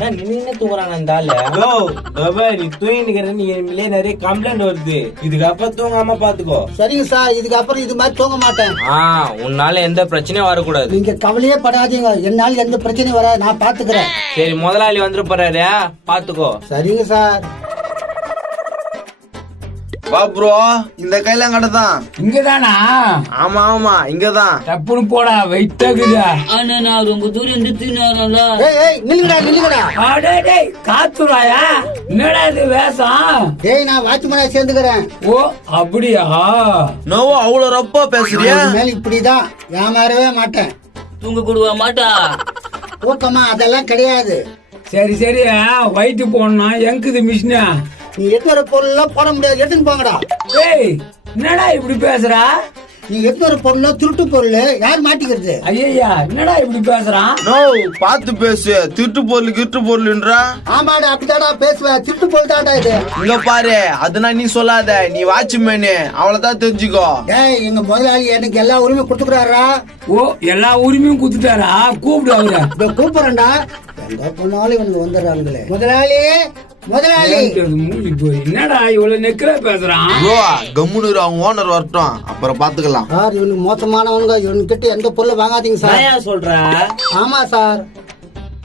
நான் நின்னு தூங்குறான் அந்த ஆளு? யோ பாபா நீ தூங்கிட்டு நீ என்மேலே நிறைய கம்ப்ளைண்ட் வருது. இதுக்கப்புறம் தூங்காம பாத்துக்கோ. சரிங்க சார் இதுக்கப்புறம் இது மாதிரி தூங்க மாட்டேன். ஆ உன்னால எந்த பிரச்சனையும் வரக்கூடாது. நீங்க கவலையே படாதீங்க. என்னால எந்த பிரச்சனையும் வராது. நான் பாத்துக்கிறேன். சரி முதலாளி வந்துட்டு போறாரு பாத்துக்கோ. சரிங்க சார் வா ப்ரோ இந்த கையிலங்கடை தான். இங்கதானா? ஆமா ஆமா இங்கதான். டப்புனு போடா வெயிட்டாக்குதா ஆனா நான் ரொம்ப தூரம் இருந்து தின்னாரம்ல ஏய் ஏய் நில்லுங்கடா நில்லுங்கடா. அடே டேய் காத்துறாயா? என்னடா இது வேஷம்? ஏய் நான் வாட்ச்மேனா சேர்ந்துக்கிறேன். ஓ அப்படியா? நோவோ அவ்வளவு ரப்பா பேசுறியா? மேல இப்படிதான் ஏமாறவே மாட்டேன். தூங்க கொடுவா மாட்டா? ஊக்கமா அதெல்லாம் கிடையாது. சரி சரி வயிற்று போடணும். எங்குது மிஷினா? நீ எட்டு வர பொருள் எல்லாம் போட முடியாது எடுத்துன்னு போங்கடா. டேய் என்னடா இப்படி பேசுறா? நீ எட்டு வர பொருள் திருட்டு பொருள் யார் மாட்டிக்கிறது? ஐயா என்னடா இப்படி பேசுறான் நோ பார்த்து பேசு. திருட்டு பொருள் கிட்டு பொருள்ன்றா? ஆமாடா அப்படிதாடா பேசுவேன் திருட்டு பொருள் தான்டா இது. இங்க பாரு அதனா நீ சொல்லாத. நீ வாட்ச்மேனு. அவ்வளவுதான் தெரிஞ்சுக்கோ. டேய் எங்க முதலாளி எனக்கு எல்லா உரிமையும் கொடுத்துக்கிறாரா? ஓ எல்லா உரிமையும் குத்துட்டாரா கூப்பிடு அவர. இதோ கூப்பிடுறேன்டா. எங்க போனாலும் இவனுக்கு வந்துடுறானுங்களே. முதலாளி முதலாளி. மூடி போய் என்னடா இவ்வளவு நெக்கில பேசுறான்? ப்ரோ கம்முனு அவங்க ஓனர் வரட்டும். அப்புறம் பாத்துக்கலாம். சார் இவனுக்கு மோசமானவனுங்க. இவனுக்கு கிட்ட எந்த பொருளும் வாங்காதீங்க சார். சொல்ற ஆமா சார்.